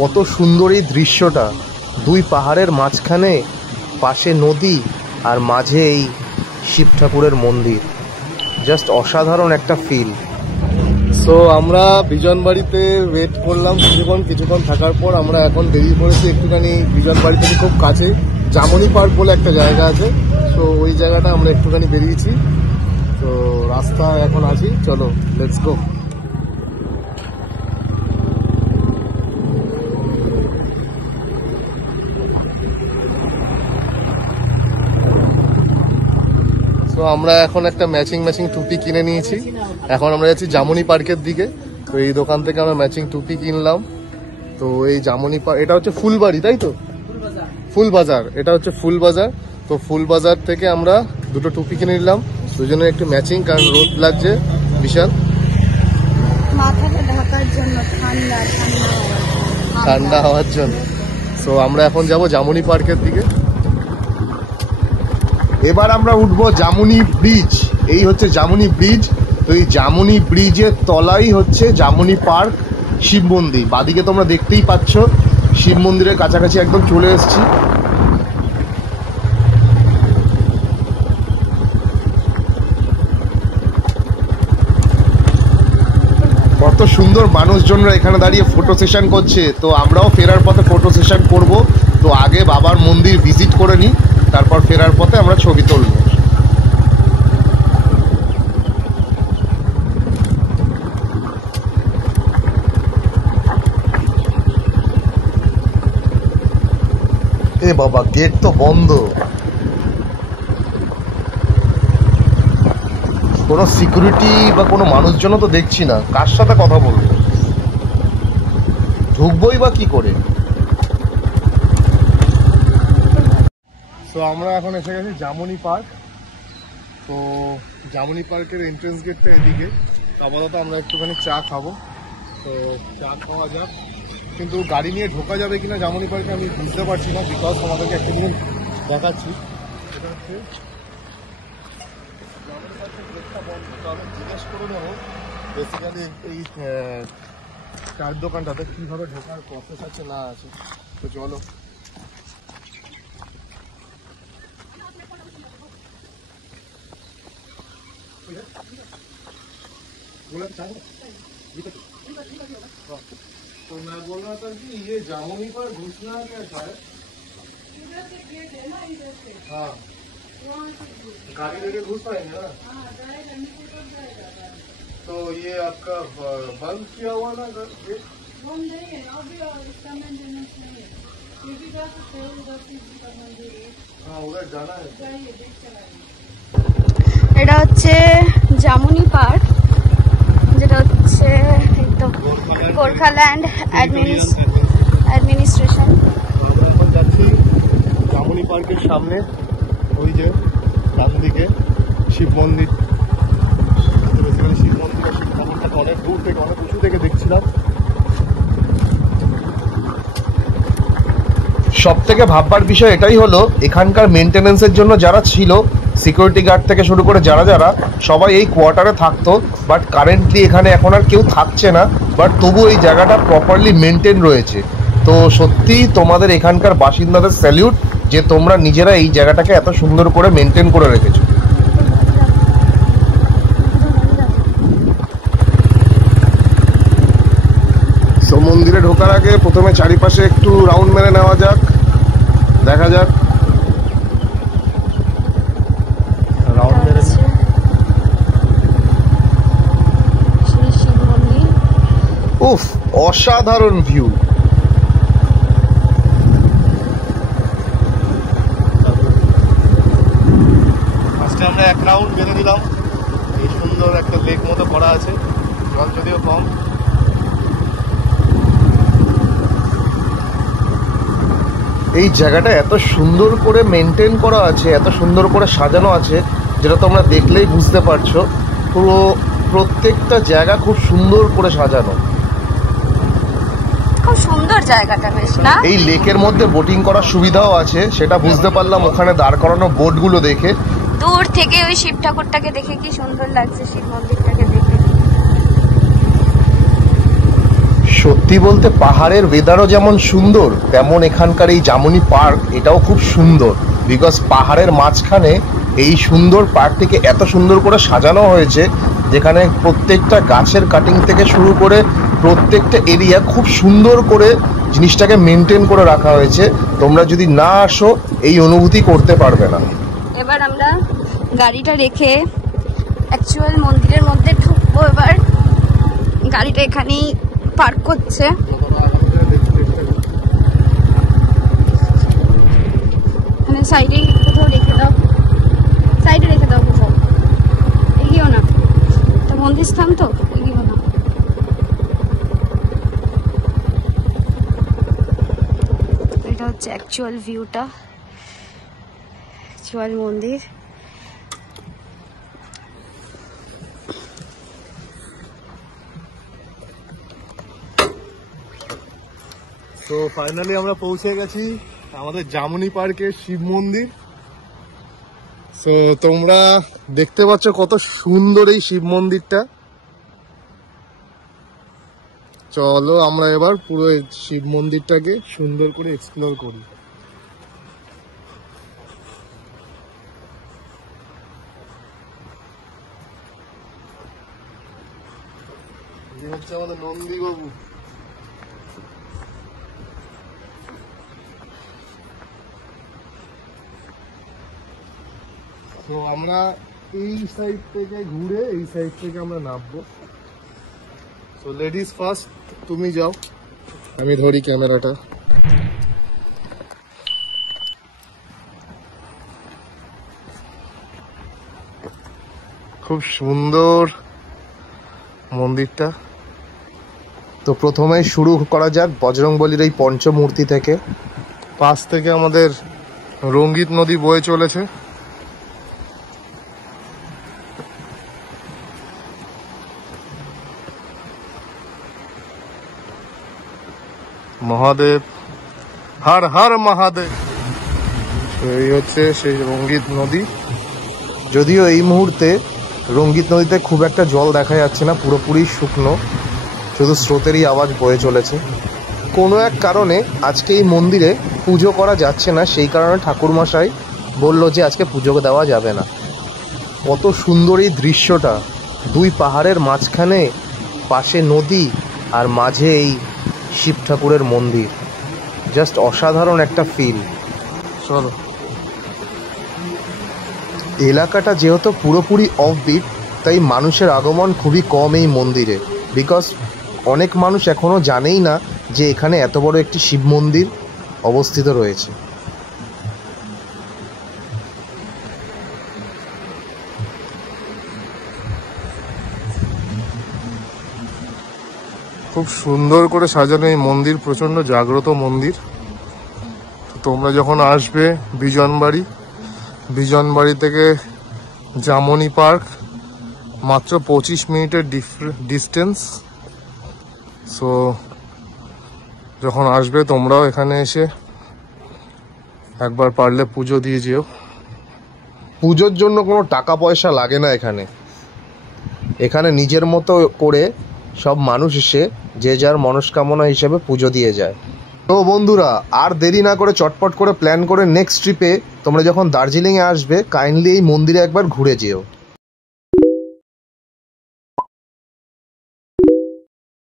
কত সুন্দর এই দৃশ্যটা, দুই পাহাড়ের মাঝখানে পাশে নদী আর মাঝে এই শিব ঠাকুরের মন্দির, জাস্ট অসাধারণ একটা ফিল। সো আমরা বিজনবাড়িতে ওয়েট করলাম কিছুক্ষণ থাকার পর আমরা এখন বেরিয়ে পড়েছি একটুখানি বিজনবাড়ি থেকে খুব কাছে জামনি পার্ক বলে একটা জায়গা আছে, তো ওই জায়গাটা আমরা একটুখানি বেরিয়েছি। তো রাস্তা এখন আছি, চলো লেটস গো। তো আমরা এখন একটা ম্যাচিং টুপি কিনে নিয়েছি, এখন আমরা যাচ্ছি জামনি পার্কের দিকে। তো এই দোকান থেকে আমরা ম্যাচিং টুপি কিনলাম। তো এই জামনি পার্ক, এটা হচ্ছে ফুলবাড়ি, তাই তো? ফুলবাজার, এটা হচ্ছে ফুলবাজার। তো ফুলবাজার থেকে আমরা দুটো টুপি কিনে নিলাম, দুজনের একটু ম্যাচিং, কারণ রোদ লাগছে বিশাল, মাথাটা ঢাকার জন্য, ঠান্ডা হওয়ার জন্য। সো আমরা এখন যাব জামনি পার্কের দিকে। এবার আমরা উঠবো জামনি ব্রিজ, এই হচ্ছে জামনি ব্রিজ। তো এই জামনি ব্রিজের তলাই হচ্ছে জামনি পার্ক, শিব মন্দির। বাদিকে তোমরা দেখতেই পাচ্ছ, শিব মন্দিরের কাছাকাছি একদম চলে এসেছি। কত সুন্দর মানুষজনরা এখানে দাঁড়িয়ে ফটো সেশন করছে। তো আমরাও ফেরার পথে ফটো সেশন করব। তো আগে বাবার মন্দির ভিজিট করে নিই, তারপর ফেরার পথে আমরা ছবি তুলব। এ বাবা, গেট তো বন্ধ, কোনো সিকিউরিটি বা কোনো মানুষজন তো দেখছি না, কার সাথে কথা বলবো, ঢুকবোই বা কি করে। তো আমরা এখন এসে গেছি জামনি পার্ক। তো জামনি পার্কের এন্ট্রেন্স গেটটা এদিকে। আপাতত আমরা একটুখানি চা খাবো, তো চা খাওয়া যাক। কিন্তু গাড়ি নিয়ে ঢোকা যাবে কিনা জামনি পার্কে আমি বুঝতে পারছি না, বিকজ আমাদেরকে একটা জিনিস দেখাচ্ছি, এটা হচ্ছে জামনি পার্কের গেটটা বন্ধ। তো আমি জিজ্ঞেস করে নেবো বেসিক্যালি এই চায়ের দোকানটাতে কীভাবে ঢোকার প্রসেস আছে না আছে। তো চলো। तो मैं बोल रहा था कि ये जामुनी पर घुसना कैसा है? इधर से गेट है ना, इधर से। हाँ, वहाँ से गाड़ी लेके घुस पाएंगे ना? हाँ, जाएगा, नीचे तक जाएगा गाड़ी। तो ये आपका बंद किया हुआ ना गेट? बंद नहीं है अभी, इसका मेंटेनेंस नहीं है। फिर भी जा सकते हो, उधर शिव जी का मंदिर है। हाँ, उधर जाना है। जाइए, देख कर आइए। এটা হচ্ছে জামনি পার্ক, যেটা হচ্ছে একদম গোর্খাল্যান্ড অ্যাডমিনিস্ট্রেশন। আমরা এখন যাচ্ছি জামনি পার্কের সামনে, ওই যে ডান দিকে শিব মন্দির। বেসিক্যালি শিব মন্দির আর শিব ঠাকুরটাকে অনেক দূর থেকে, অনেক উঁচু থেকে দেখছিলাম। সব থেকে ভাববার বিষয় এটাই হলো, এখানকার মেনটেনেন্সের জন্য যারা ছিল, সিকিউরিটি গার্ড থেকে শুরু করে যারা সবাই এই কোয়ার্টারে থাকতো, বাট কারেন্টলি এখানে এখন আর কেউ থাকছে না। বাট তবু এই জায়গাটা প্রপারলি মেনটেন রয়েছে। তো সত্যি তোমাদের এখানকার বাসিন্দাদের স্যালিউট, যে তোমরা নিজেরা এই জায়গাটাকে এত সুন্দর করে মেনটেন করে রেখেছো। তো মন্দিরে ঢোকার আগে প্রথমে চারিপাশে একটু রাউন্ড মেরে নেওয়া যাক, দেখা যাক। রাউন্ড মেরে উফ, অসাধারণ ভিউ। ফার্স্টে আমরা এক রাউন্ড বেঁধে দিলাম। এই সুন্দর একটা লেক মতো করা আছে, জল যদিও কম। এই জায়গাটা এত সুন্দর করে মেনটেন করা আছে, এত সুন্দর করে সাজানো আছে, যেটা তোমরা দেখলেই বুঝতে পারছো। পুরো প্রত্যেকটা জায়গা খুব সুন্দর করে সাজানো, খুব সুন্দর জায়গাটা, বেশ না? এই লেকের মধ্যে বোটিং করার সুবিধাও আছে, সেটা বুঝতে পারলাম ওখানে দাঁড় করানো বোটগুলো দেখে। দূর থেকে ওই শিব ঠাকুরটাকে দেখে কি সুন্দর লাগছে, শিব মন্দিরটাকে দেখে। সত্যি বলতে পাহাড়ের ওয়েদারও যেমন সুন্দর, তেমন এখানকার এই জামুনি পার্ক এটাও খুব সুন্দর। বিকজ পাহাড়ের মাঝখানে এই সুন্দর পার্কটিকে এত সুন্দর করে সাজানো হয়েছে, যেখানে প্রত্যেকটা গাছের কাটিং থেকে শুরু করে প্রত্যেকটা এরিয়া খুব সুন্দর করে জিনিসটাকে মেনটেন করে রাখা হয়েছে। তোমরা যদি না আসো এই অনুভূতি করতে পারবে না। এবার আমরা গাড়িটা রেখে অ্যাকচুয়াল মন্দিরের মধ্যে ঢুকবো। এবার গাড়িটা এখানেই পার্ক করছে। এখানে সাইডে কোথাও রেখে দাও, সাইডে রেখে দাও, কোথাও এগিয়েও না, এটা মন্দির স্থান তো, এগিয়েও না। এটা হচ্ছে অ্যাকচুয়াল ভিউটা, অ্যাকচুয়াল মন্দির। তো ফাইনালি আমরা পৌঁছে গেছি আমাদের জামুনি পার্কের শিব মন্দির। তো তোমরা দেখতে পাচ্ছ কত সুন্দর এই শিব মন্দিরটা। চলো আমরা এবার পুরো শিব মন্দিরটাকে সুন্দর করে এক্সপ্লোর করি। এই হচ্ছে আমাদের নন্দী বাবু। তো আমরা এই সাইড থেকে ঘুরে এই সাইড থেকে আমরা নামবো। তো লেডিস ফার্স্ট, তুমি যাও, আমি ধরি ক্যামেরাটা। খুব সুন্দর মন্দিরটা। তো প্রথমেই শুরু করা যাক বজরংবলীর এই পঞ্চমূর্তি থেকে। পাশ থেকে আমাদের রঙ্গিত নদী বয়ে চলেছে। মহাদেব, হর হর মহাদেব। এই হচ্ছে সেই রঙ্গিত নদী। যদিও এই মুহূর্তে রঙ্গিত নদীতে খুব একটা জল দেখা যাচ্ছে না, পুরোপুরি শুকনো, শুধু স্রোতেরই আওয়াজ বয়ে চলেছে। কোনো এক কারণে আজকে এই মন্দিরে পুজো করা যাচ্ছে না, সেই কারণে ঠাকুরমশাই বলল যে আজকে পুজো দেওয়া যাবে না। কত সুন্দর এই দৃশ্যটা, দুই পাহাড়ের মাঝখানে পাশে নদী আর মাঝে এই শিব ঠাকুরের মন্দির, জাস্ট অসাধারণ একটা ফিল। চলো, এলাকাটা যেহেতু পুরোপুরি অফবিট, তাই মানুষের আগমন খুবই কম এই মন্দিরে। বিকজ অনেক মানুষ এখনও জানেই না যে এখানে এত বড় একটি শিব মন্দির অবস্থিত রয়েছে। খুব সুন্দর করে সাজানো এই মন্দির, প্রচণ্ড জাগ্রত মন্দির। তোমরা যখন আসবে বিজনবাড়ি থেকে জামুনি পার্ক মাত্র 25 মিনিটের ডিস্টেন্স। সো যখন আসবে তোমরাও এখানে এসে একবার পারলে পুজো দিয়ে যেও। পুজোর জন্য কোনো টাকা পয়সা লাগে না এখানে নিজের মতো করে সব মানুষ এসে যে যার মনস্কামনা হিসেবে পুজো দিয়ে যায়। তো বন্ধুরা, আর দেরি না করে চটপট করে প্ল্যান করে নেক্সট ট্রিপে তোমরা যখন দার্জিলিংয়ে আসবে কাইন্ডলি এই মন্দিরে একবার ঘুরে যেও।